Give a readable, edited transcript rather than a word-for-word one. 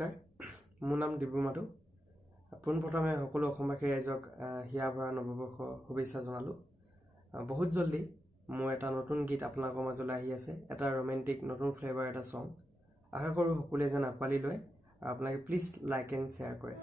নমস্কাৰ মোৰ নাম দিব্য মাধু পোনপ্ৰথমে সকলো অসমবাসী ৰাইজক হিয়া ভৰা নৱবৰ্ষ শুভেচ্ছা জনালো বহুত জলদি মোৰ এটা নতুন গীত আপোনালোকৰ মাজলৈ আহি আছে এটা ৰোমান্টিক নতুন ফ্লেভাৰ এটা সং আশা কৰো সকলোৱে যেন আঁকোৱালি লয় আপোনালোকে প্লিজ লাইক এণ্ড শ্বেয়াৰ কৰে